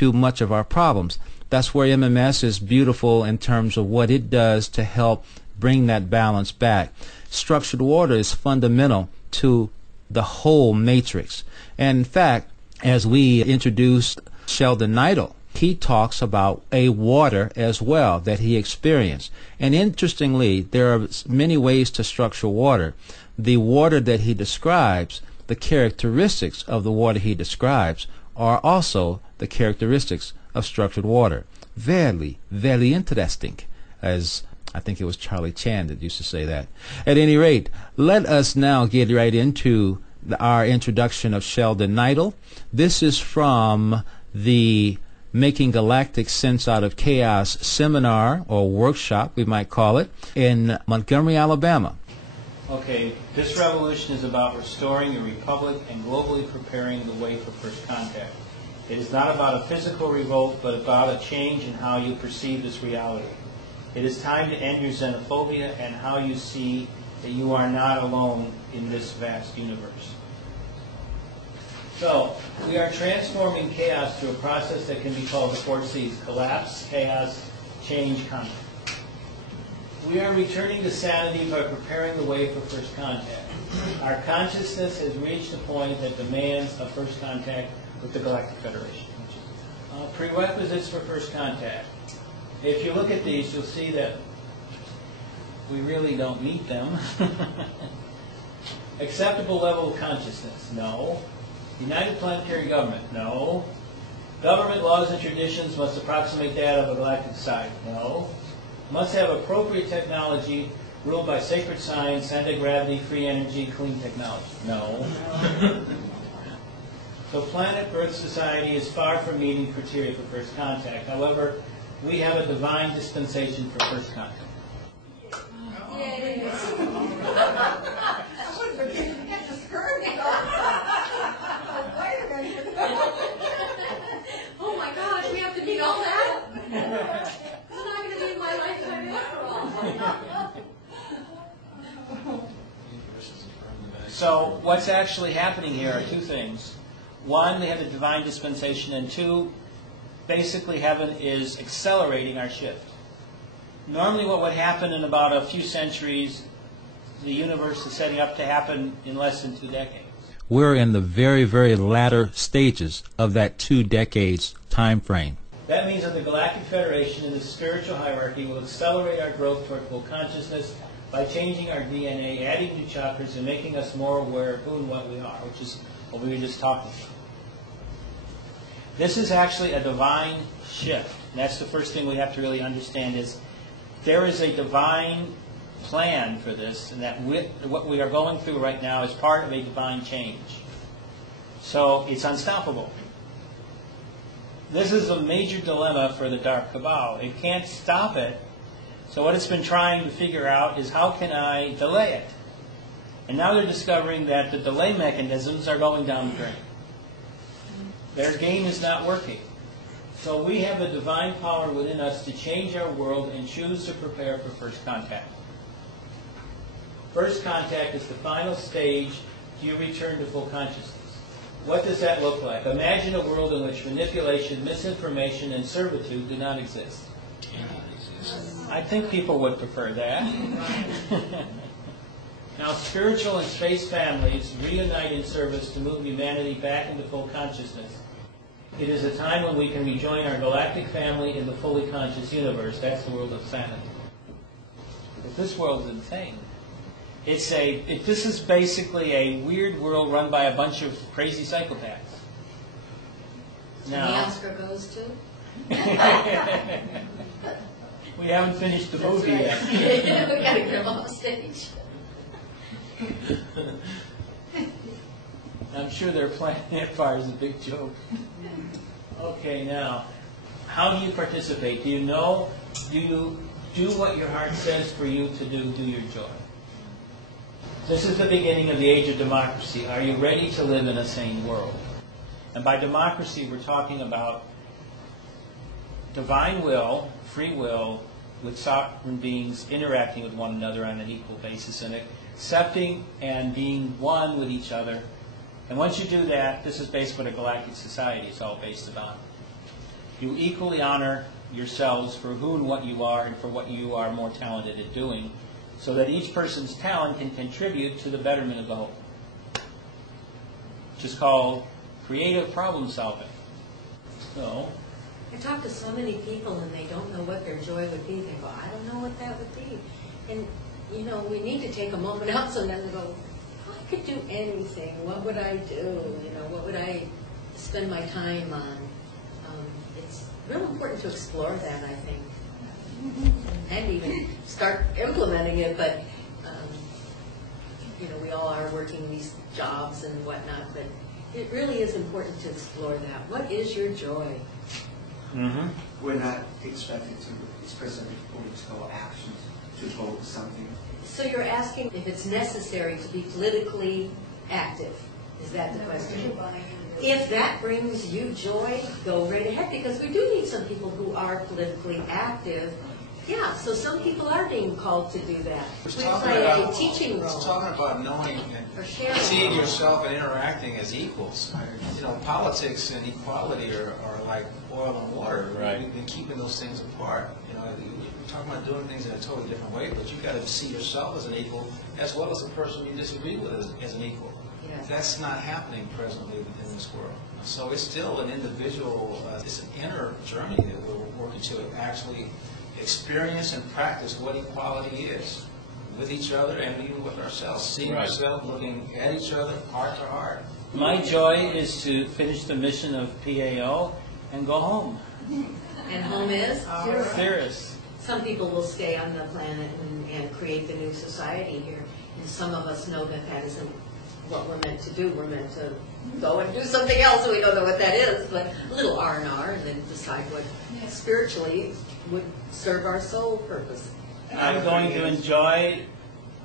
to much of our problems. That's where MMS is beautiful in terms of what it does to help bring that balance back. Structured water is fundamental to the whole matrix. And in fact, as we introduced Sheldan Nidle, he talks about a water as well that he experienced. And interestingly, there are many ways to structure water. The water that he describes, the characteristics of the water he describes, are also the characteristics of structured water. Very, very interesting, as I think it was Charlie Chan that used to say that. At any rate, let us now get right into our introduction of Sheldan Nidle. This is from the Making Galactic Sense Out of Chaos seminar, or workshop, we might call it, in Montgomery, Alabama. Okay, this revolution is about restoring a republic and globally preparing the way for first contact. It is not about a physical revolt, but about a change in how you perceive this reality. It is time to end your xenophobia and how you see that you are not alone in this vast universe. So, we are transforming chaos through a process that can be called the 4 C's: collapse, chaos, change, conflict. We are returning to sanity by preparing the way for first contact. Our consciousness has reached a point that demands a first contact with the Galactic Federation. Prerequisites for first contact. If you look at these, you'll see that we really don't meet them. Acceptable level of consciousness? No. United Planetary Government? No. Government laws and traditions must approximate that of a galactic society? No. Must have appropriate technology ruled by sacred science, anti-gravity, free energy, clean technology? No. So Planet Earth Society is far from meeting criteria for first contact. However, we have a divine dispensation for first contact. Yay! Oh my gosh, we have to meet all that? It's not going to be my lifetime after all. So what's actually happening here are two things. One, we have a divine dispensation, and two, basically heaven is accelerating our shift. Normally what would happen in about a few centuries, the universe is setting up to happen in less than 2 decades. We're in the very, very latter stages of that 2 decades time frame. That means that the Galactic Federation in the spiritual hierarchy will accelerate our growth toward full consciousness by changing our DNA, adding new chakras, and making us more aware of who and what we are, which is what we were just talking about. This is actually a divine shift. And that's the first thing we have to really understand is there is a divine plan for this, and that what we are going through right now is part of a divine change. So it's unstoppable. This is a major dilemma for the Dark Cabal. It can't stop it. So what it's been trying to figure out is how can I delay it? And now they're discovering that the delay mechanisms are going down the drain. Their game is not working. So we have a divine power within us to change our world and choose to prepare for first contact. First contact is the final stage to your return to full consciousness. What does that look like? Imagine a world in which manipulation, misinformation, and servitude do not exist. I think people would prefer that. Now, spiritual and space families reunite in service to move humanity back into full consciousness. It is a time when we can rejoin our galactic family in the fully conscious universe. That's the world of sanity. But this world is insane. This is basically a weird world run by a bunch of crazy psychopaths. Now, the Oscar goes to? We haven't finished the movie yet. We got to get off stage. I'm sure they're playing that part as a big joke. Okay, now, how do you participate? Do you know? Do you do what your heart says for you to do your joy? This is the beginning of the age of democracy. Are you ready to live in a sane world? And by democracy, we're talking about divine will, free will, with sovereign beings interacting with one another on an equal basis and accepting and being one with each other. And once you do that, this is basically what a galactic society is all based upon. you equally honor yourselves for who and what you are and for what you are more talented at doing, so that each person's talent can contribute to the betterment of the whole. Which is called creative problem solving. So, I talk to so many people and they don't know what their joy would be. They go, I don't know what that would be. And, you know, we need to take a moment out so then they go, if I could do anything, what would I do? You know, what would I spend my time on? It's real important to explore that, I think. And even start implementing it, but, you know, we all are working these jobs and whatnot, but it really is important to explore that. What is your joy? mm-hmm. We're not expected to express our political actions to vote something. So you're asking if it's necessary to be politically active. Is that the question? If that brings you joy, go right ahead, because we do need some people who are politically active. Yeah, so some people are being called to do that. We play a teaching role. It's talking about knowing Or and sharing. seeing yourself and interacting as equals. You know, politics and equality are like oil and water. Right. We've been keeping those things apart. You know, we're talking about doing things in a totally different way, but you've got to see yourself as an equal as well as the person you disagree with as an equal. Yes. That's not happening presently within this world. So it's still an individual, it's an inner journey that we're working to actually experience and practice what equality is with each other and even with ourselves. Seeing Right. ourselves, looking at each other, heart to heart. My joy is to finish the mission of PAO and go home. And home is? Cirrus. Some people will stay on the planet and create the new society here. And some of us know that that isn't what we're meant to do. We're meant to go and do something else, and we don't know what that is. But a little R&R, and then decide what spiritually would serve our soul purpose. I'm going to enjoy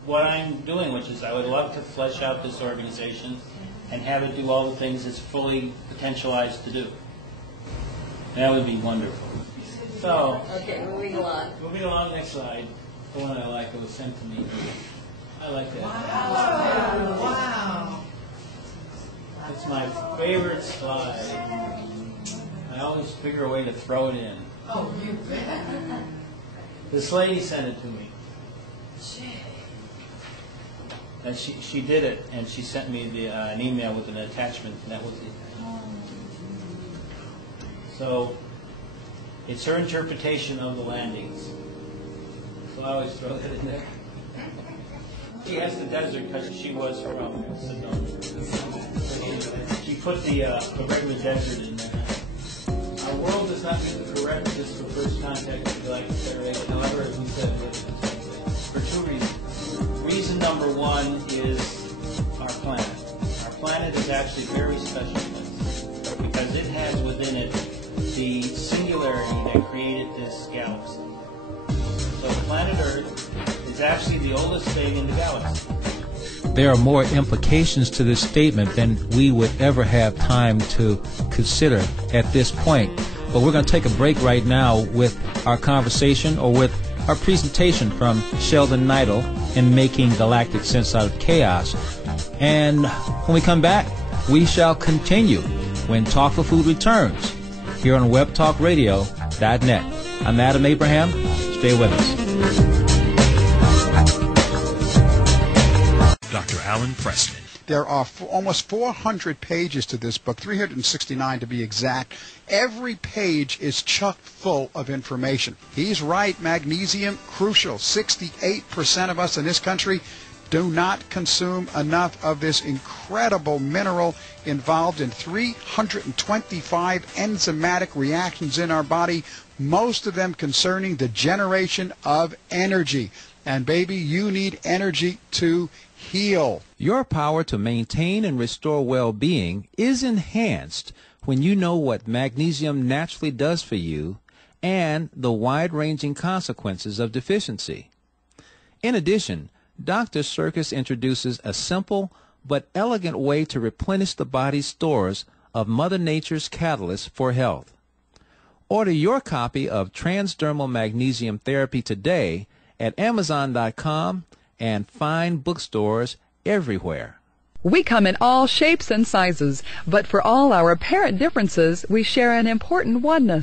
what I'm doing, which is I would love to flesh out this organization and have it do all the things it's fully potentialized to do. That would be wonderful. So, Okay, moving along. moving along, next slide. The one I like, it was sent to me. I like that. Wow. It's my favorite slide. I always figure a way to throw it in. Oh, you bet. This lady sent it to me. And she did it, and she sent me an email with an attachment, and that was it. So, it's her interpretation of the landings. So I always throw that in there. She has the desert because she was from Sedona. She put the regular desert in there. Our world does not meet the prerequisites for first contact with the Galactic Federation. However, as we said, for two reasons. Reason number one is our planet. Our planet is actually very special because it has within it the singularity that created this galaxy. So planet Earth is actually the oldest thing in the galaxy. There are more implications to this statement than we would ever have time to consider at this point. But we're going to take a break right now with our conversation or with our presentation from Sheldan Nidle in Making Galactic Sense Out of Chaos. And when we come back, we shall continue when Talk for Food returns here on webtalkradio.net. I'm Adam Abraham. Stay with us. Dr. Alan Preston. There are almost 400 pages to this book, 369 to be exact. Every page is chock full of information. He's right, magnesium, crucial. 68% of us in this country do not consume enough of this incredible mineral involved in 325 enzymatic reactions in our body, most of them concerning the generation of energy. And baby, you need energy to heal. Your power to maintain and restore well-being is enhanced when you know what magnesium naturally does for you and the wide-ranging consequences of deficiency. In addition, Dr. Circus introduces a simple but elegant way to replenish the body's stores of Mother Nature's catalyst for health. Order your copy of Transdermal Magnesium Therapy today at Amazon.com and fine bookstores everywhere. We come in all shapes and sizes, but for all our apparent differences, we share an important oneness.